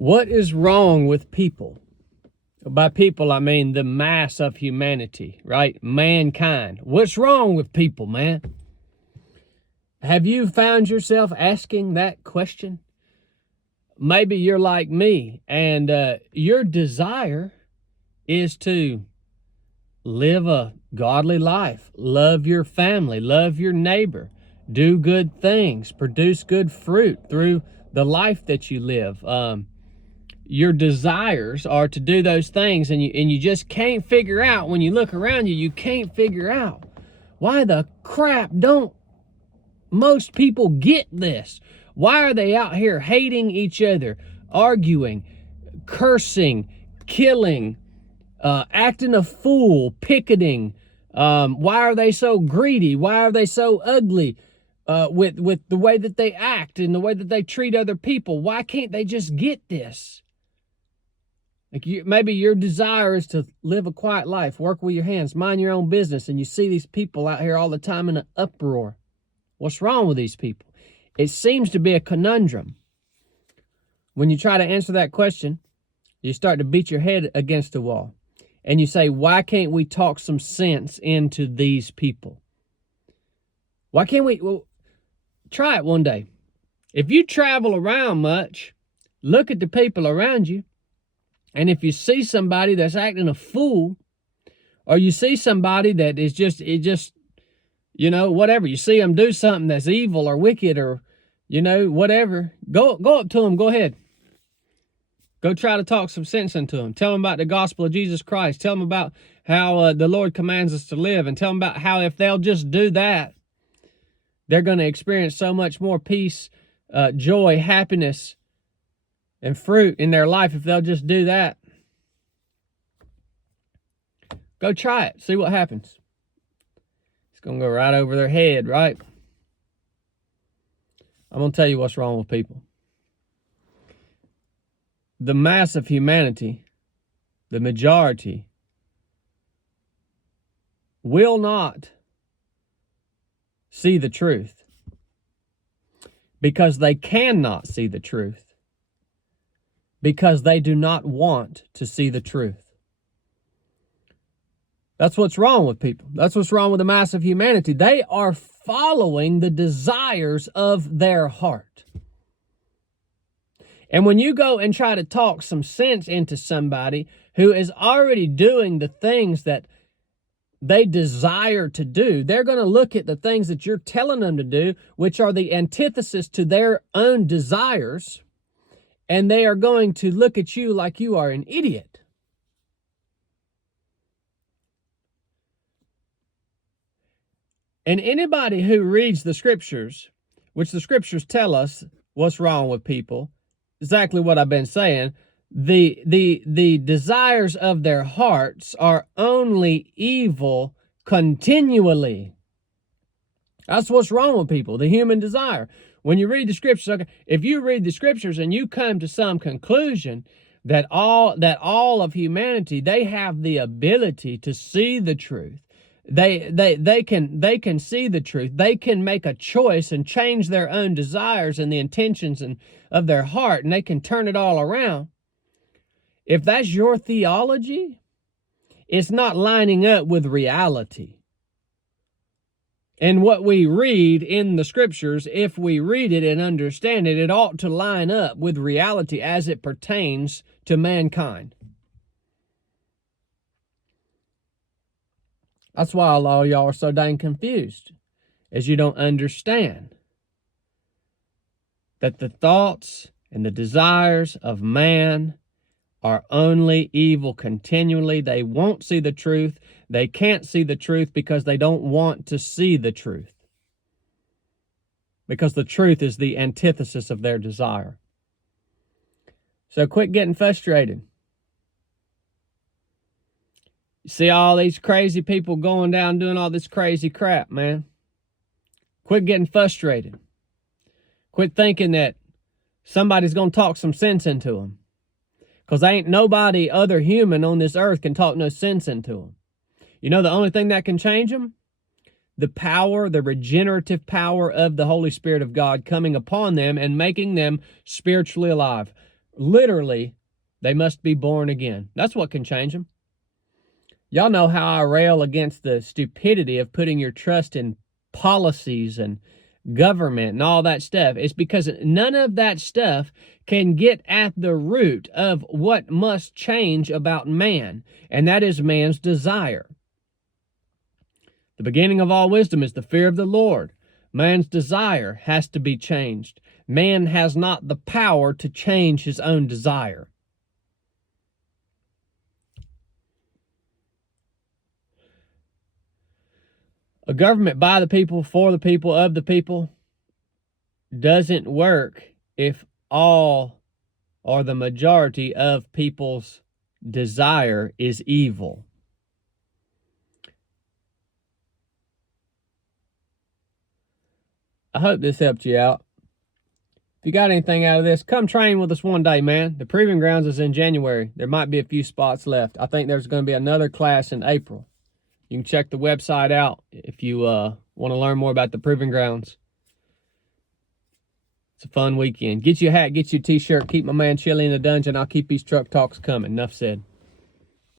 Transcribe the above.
What is wrong with people? By people, I mean the mass of humanity, right? Mankind. What's wrong with people, man? Have you found yourself asking that question? Maybe you're like me, and your desire is to live a godly life, love your family, love your neighbor, do good things, produce good fruit through the life that you live. Your desires are to do those things, and you just can't figure out, when you look around you, you can't figure out why the crap don't most people get this. Why are they out here hating each other, arguing, cursing, killing, acting a fool, picketing? Why are they so greedy? Why are they so ugly with the way that they act and the way that they treat other people? Why can't they just get this? Like maybe your desire is to live a quiet life, work with your hands, mind your own business, and you see these people out here all the time in an uproar. What's wrong with these people? It seems to be a conundrum. When you try to answer that question, you start to beat your head against the wall. And you say, why can't we talk some sense into these people? Why can't we? Well, try it one day. If you travel around much, look at the people around you. And if you see somebody that's acting a fool, or you see somebody that is just whatever, you see them do something that's evil or wicked or, whatever, go up to them, go ahead. Go try to talk some sense into them. Tell them about the gospel of Jesus Christ. Tell them about how the Lord commands us to live, and tell them about how if they'll just do that, they're going to experience so much more peace, joy, happiness, and fruit in their life if they'll just do that. Go try it. See what happens. It's going to go right over their head, right? I'm going to tell you what's wrong with people. The mass of humanity, the majority, will not see the truth because they cannot see the truth, because they do not want to see the truth. That's what's wrong with people. That's what's wrong with the mass of humanity. They are following the desires of their heart. And when you go and try to talk some sense into somebody who is already doing the things that they desire to do, they're going to look at the things that you're telling them to do, which are the antithesis to their own desires, and they are going to look at you like you are an idiot. And anybody who reads the scriptures, which the scriptures tell us what's wrong with people, exactly what I've been saying, the desires of their hearts are only evil continually. That's what's wrong with people, the human desire. When you read the scriptures, okay, if you read the scriptures and you come to some conclusion that all of humanity, they have the ability to see the truth. They can see the truth. They can make a choice and change their own desires and the intentions of their heart, and they can turn it all around. If that's your theology, it's not lining up with reality. And what we read in the scriptures, if we read it and understand it, it ought to line up with reality as it pertains to mankind. That's why a lot of y'all are so dang confused, as you don't understand that the thoughts and the desires of man are only evil continually. They won't see the truth. They can't see the truth because they don't want to see the truth. Because the truth is the antithesis of their desire. So quit getting frustrated. You see all these crazy people going down doing all this crazy crap, man. Quit getting frustrated. Quit thinking that somebody's going to talk some sense into them. Because ain't nobody other human on this earth can talk no sense into them. You know the only thing that can change them? The power, the regenerative power of the Holy Spirit of God coming upon them and making them spiritually alive. Literally, they must be born again. That's what can change them. Y'all know how I rail against the stupidity of putting your trust in policies and government and all that stuff. It's because none of that stuff can get at the root of what must change about man, and that is man's desire. The beginning of all wisdom is the fear of the Lord. Man's desire has to be changed. Man has not the power to change his own desire. A government by the people, for the people, of the people doesn't work if all or the majority of people's desire is evil. I hope this helped you out. If you got anything out of this, come train with us one day, man. The Proving Grounds is in January. There might be a few spots left. I think there's going to be another class in April. You can check the website out if you want to learn more about the Proving Grounds. It's a fun weekend. Get you a hat, get you a t-shirt, keep my man Chili in the dungeon. I'll keep these truck talks coming. Enough said.